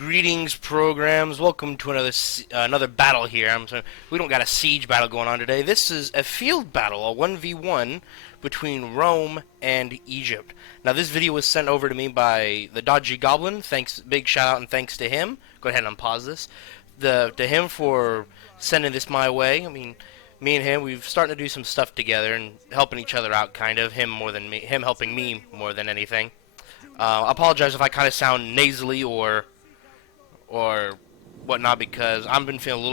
Greetings, programs. Welcome to another battle here. We don't got a siege battle going on today. This is a field battle, a 1v1 between Rome and Egypt. Now, this video was sent over to me by the Dodgy Goblin. Thanks, big shout out and thanks to him. Go ahead and unpause this. To him for sending this my way. I mean, me and him, we've starting to do some stuff together and helping each other out, kind of. Him more than me. Him helping me more than anything. I apologize if I kind of sound nasally or whatnot, because I've been feeling a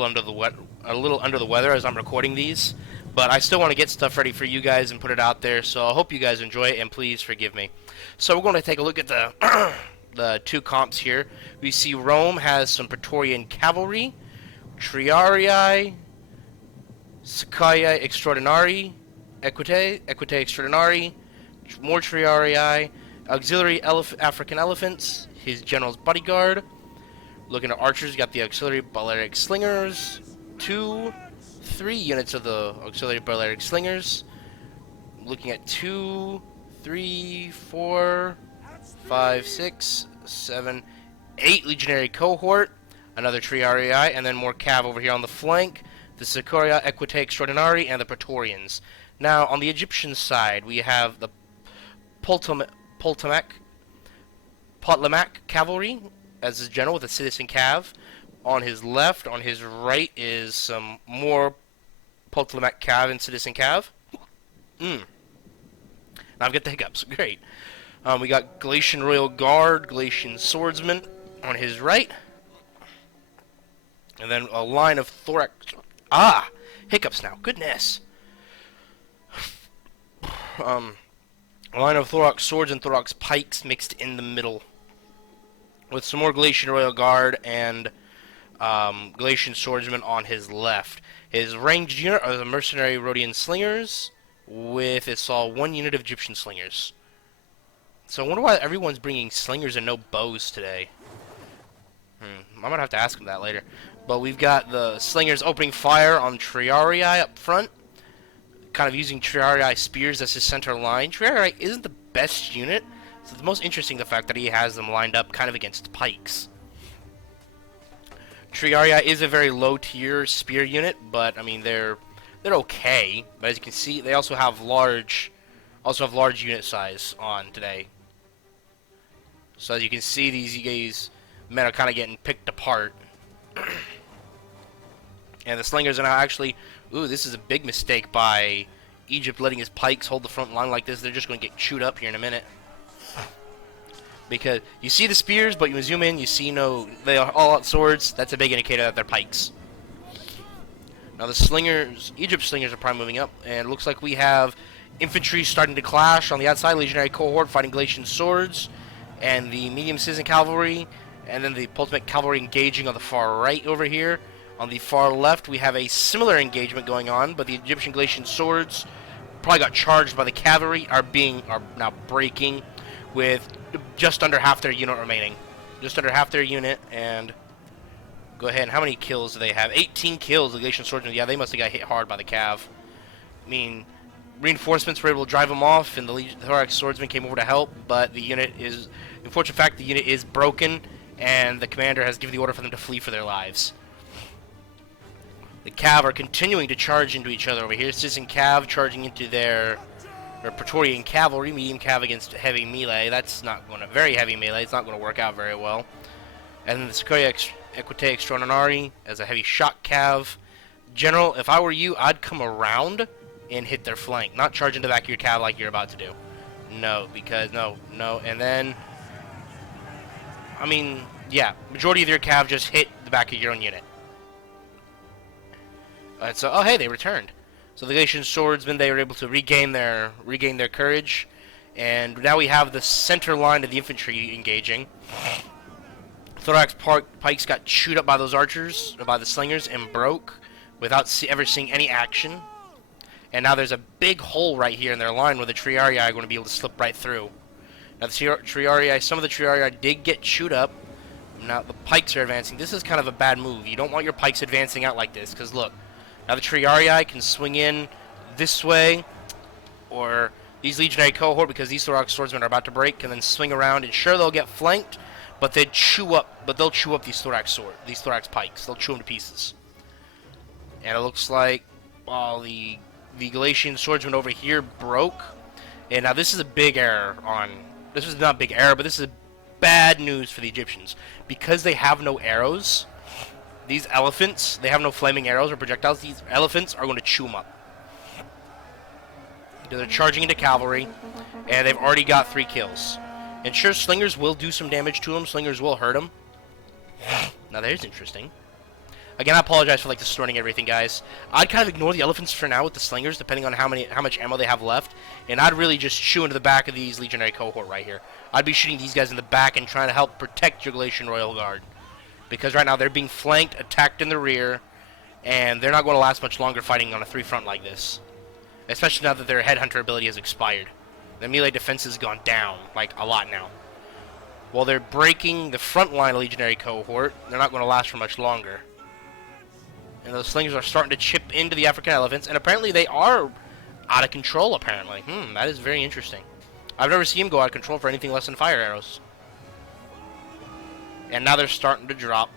little under the weather as I'm recording these, but I still want to get stuff ready for you guys and put it out there. So I hope you guys enjoy it, and please forgive me. So we're going to take a look at the the two comps here. We see Rome has some Praetorian cavalry, Triarii, Sicarii Extraordinari, Equitae Extraordinari, more Triarii, auxiliary African elephants, his general's bodyguard. Looking at archers, you got the auxiliary Balearic slingers, 3 units of the auxiliary Balearic slingers. Looking at 2, 3, 4, 5, 6, 7, 8 legionary cohort, another Triarii, and then more cav over here on the flank, the Sicarii Equitae Extraordinari, and the Praetorians. Now, on the Egyptian side, we have the Ptolemaic cavalry as his general with a citizen cav. On his left, on his right is some more Ptolemaic cav and citizen cav. Now I've got the hiccups. Great. We got Galatian Royal Guard, Galatian Swordsman on his right. And then a line of thorax... hiccups now. Goodness. A line of thorax swords and thorax pikes mixed in the middle, with some more Galatian Royal Guard and Galatian Swordsmen on his left. His ranged unit are the mercenary Rhodian Slingers, with it saw 1 unit of Egyptian Slingers. So I wonder why everyone's bringing slingers and no bows today. I'm going to have to ask him that later. But we've got the Slingers opening fire on Triarii up front, kind of using Triarii spears as his center line. Triarii isn't the best unit. So the most interesting, the fact that he has them lined up kind of against pikes. Triarii is a very low tier spear unit, but I mean they're okay. But as you can see, they also have large unit size on today. So as you can see, these men are kind of getting picked apart. And the slingers are now actually, this is a big mistake by Egypt, letting his pikes hold the front line like this. They're just going to get chewed up here in a minute. Because you see the spears, but you zoom in, you see they are all out swords. That's a big indicator that they're pikes. Now the slingers, Egypt's slingers are probably moving up, and it looks like we have infantry starting to clash on the outside. Legionary cohort fighting Galatian swords, and the medium citizen cavalry, and then the Ptolemaic cavalry engaging on the far right over here. On the far left, we have a similar engagement going on, but the Egyptian Galatian swords probably got charged by the cavalry, are now breaking, with just under half their unit remaining. Just under half their unit, and go ahead. How many kills do they have? 18 kills, the Galatian swordsmen. Yeah, they must have got hit hard by the cav. I mean, reinforcements were able to drive them off, and the thorax swordsman came over to help, but the unit is, unfortunate fact, the unit is broken, and the commander has given the order for them to flee for their lives. The cav are continuing to charge into each other over here. Citizen cav charging into their Praetorian cavalry, medium cav against heavy melee. That's not going to, very heavy melee. It's not going to work out very well. And then the Sicarii Equitae Extraordinari as a heavy shock cav. General, if I were you, I'd come around and hit their flank, not charge into the back of your cav like you're about to do. No, because no. And then, I mean, yeah, majority of your cav just hit the back of your own unit. So, oh hey, they returned. So the Galatian swordsmen, they were able to regain their courage, and now we have the center line of the infantry engaging. Thorax pikes got chewed up by those archers, or by the slingers, and broke without ever seeing any action. And now there's a big hole right here in their line where the Triarii are going to be able to slip right through. Now the Triarii, some of the Triarii did get chewed up. Now the pikes are advancing. This is kind of a bad move. You don't want your pikes advancing out like this, because look. Now the Triarii can swing in this way, or these legionary cohort, because these thorax swordsmen are about to break, can then swing around, and sure, they'll get flanked, but they'll chew up these thorax pikes. They'll chew them to pieces. And it looks like the Galatian swordsman over here broke. And now this is a big error on. This is not a big error, but this is bad news for the Egyptians because they have no arrows. These elephants, they have no flaming arrows or projectiles. These elephants are going to chew them up. They're charging into cavalry, and they've already got 3 kills. And sure, slingers will do some damage to them. Slingers will hurt them. Now, there's interesting. Again, I apologize for destroying everything, guys. I'd kind of ignore the elephants for now with the slingers, depending on how much ammo they have left. And I'd really just chew into the back of these legionary cohort right here. I'd be shooting these guys in the back and trying to help protect your Galatian Royal Guard. Because right now they're being flanked, attacked in the rear, and they're not going to last much longer fighting on a 3-front like this. Especially now that their headhunter ability has expired. The melee defense has gone down, a lot now. While they're breaking the front line of legionary cohort, they're not going to last for much longer. And those slingers are starting to chip into the African elephants, and apparently they are out of control, apparently. That is very interesting. I've never seen them go out of control for anything less than fire arrows. And now they're starting to drop.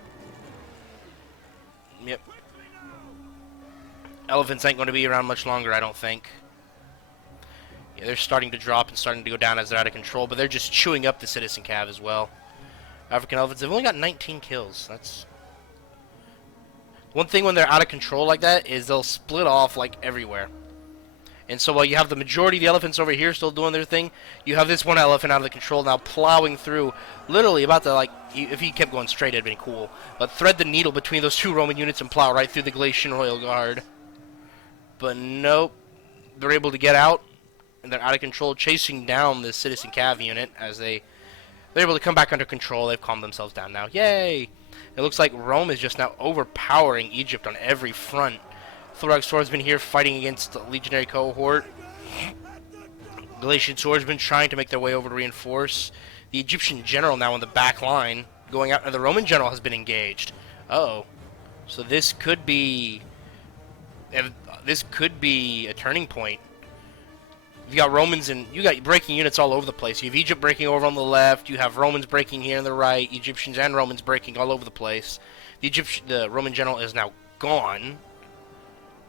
Yep. Elephants ain't going to be around much longer, I don't think. Yeah, they're starting to drop and starting to go down as they're out of control, but they're just chewing up the citizen cav as well. African elephants have only got 19 kills. That's one thing when they're out of control like that is they'll split off everywhere. And so while you have the majority of the elephants over here still doing their thing, you have this one elephant out of the control now plowing through, literally about to, if he kept going straight, it'd been cool. But thread the needle between those 2 Roman units and plow right through the Galatian Royal Guard. But nope, they're able to get out, and they're out of control, chasing down this citizen cav unit as they're able to come back under control. They've calmed themselves down now. Yay! It looks like Rome is just now overpowering Egypt on every front. Thorax swordsman here fighting against the legionary cohort. Galatian swordsmen trying to make their way over to reinforce. The Egyptian general now in the back line going out, and the Roman general has been engaged. Uh-oh. So this could be a turning point. You got Romans and you got breaking units all over the place. You have Egypt breaking over on the left. You have Romans breaking here on the right. Egyptians and Romans breaking all over the place. The Roman general is now gone.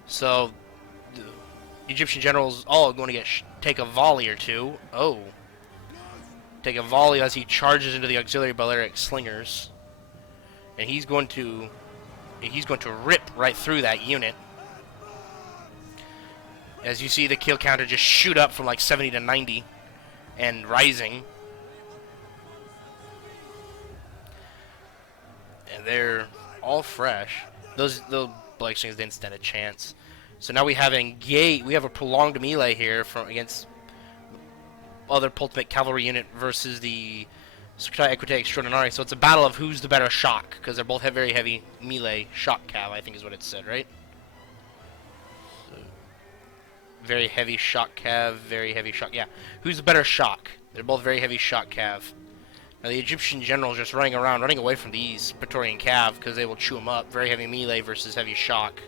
So the Egyptian generals all going to take a volley or two. Oh, take a volley as he charges into the auxiliary Balearic slingers, and he's going to rip right through that unit. As you see the kill counter just shoot up from 70 to 90 and rising. And they're all fresh. The Blake Slingers didn't stand a chance. So now we have a prolonged melee here against other Pultemic cavalry unit versus the Secretae Equitae Extraordinari. So it's a battle of who's the better shock, because they're both very heavy melee shock cav, I think is what it said, right? Very heavy shock cav, very heavy shock. Yeah, who's the better shock? They're both very heavy shock cav. Now the Egyptian general's just running away from these Praetorian cav because they will chew them up. Very heavy melee versus heavy shock.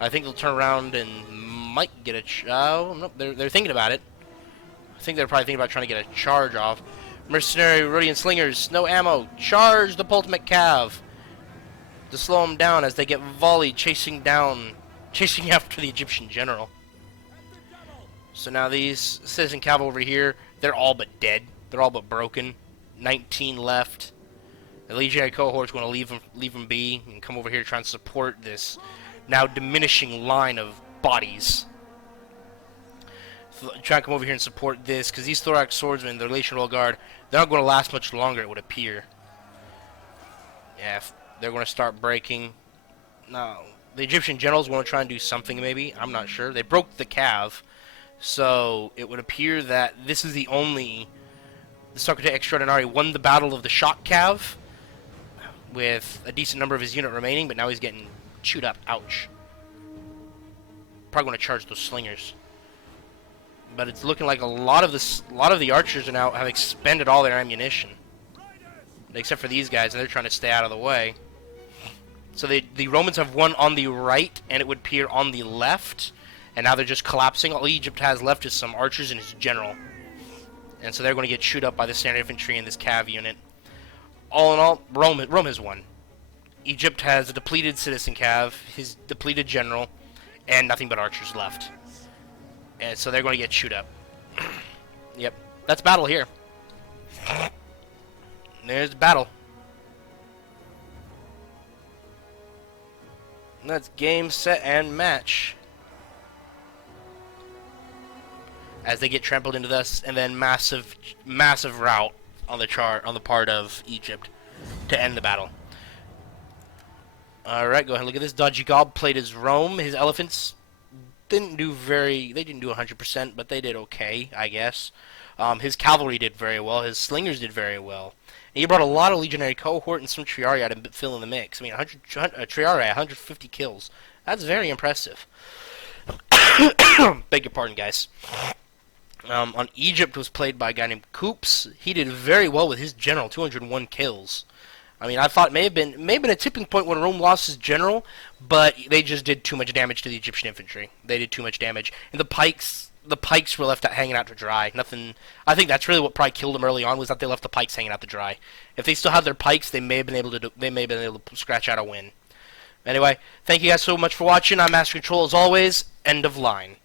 I think they'll turn around and might get a. Oh, no, they're thinking about it. I think they're probably thinking about trying to get a charge off. Mercenary Rhodian slingers, no ammo. Charge the Pultemic cav to slow them down as they get volleyed, chasing after the Egyptian general. So now these citizen cav over here, they're all but dead. They're all but broken. 19 left. The legionary cohort's going to leave them be and come over here to try and support this now diminishing line of bodies. So try and come over here and support this, because these thorax swordsmen, the Galatian Royal Guard, they're not going to last much longer, it would appear. Yeah, they're going to start breaking. Now, the Egyptian generals want to try and do something, maybe. I'm not sure. They broke the cav. So it would appear that this is the Secretae Extraordinari won the battle of the shock cav with a decent number of his unit remaining, but now he's getting chewed up. Ouch. Probably going to charge those slingers. But it's looking like a lot of the archers are now have expended all their ammunition, except for these guys, and they're trying to stay out of the way. So the Romans have won on the right, and it would appear on the left. And now they're just collapsing. All Egypt has left is some archers and his general. And so they're going to get chewed up by the standard infantry and this cav unit. all in all, Rome has won. Egypt has a depleted citizen cav, his depleted general, and nothing but archers left. And so they're going to get chewed up. Yep, that's battle here. There's battle. That's game, set, and match. As they get trampled into this, and then massive rout on the part of Egypt to end the battle. All right, go ahead and look at this. Dodgy Gob played as Rome. His elephants didn't do 100%, but they did okay, I guess. His cavalry did very well. His slingers did very well. And he brought a lot of legionary cohort and some triarii to fill in the mix. I mean, 100 triarii, 150 kills. That's very impressive. Beg your pardon, guys. On Egypt was played by a guy named Coops. He did very well with his general, 201 kills. I mean, I thought it may have been a tipping point when Rome lost his general, but they just did too much damage to the Egyptian infantry. They did too much damage, and the pikes were left hanging out to dry. Nothing. I think that's really what probably killed them early on, was that they left the pikes hanging out to dry. If they still had their pikes, they may have been able to scratch out a win. Anyway, thank you guys so much for watching. I'm Master Control as always. End of line.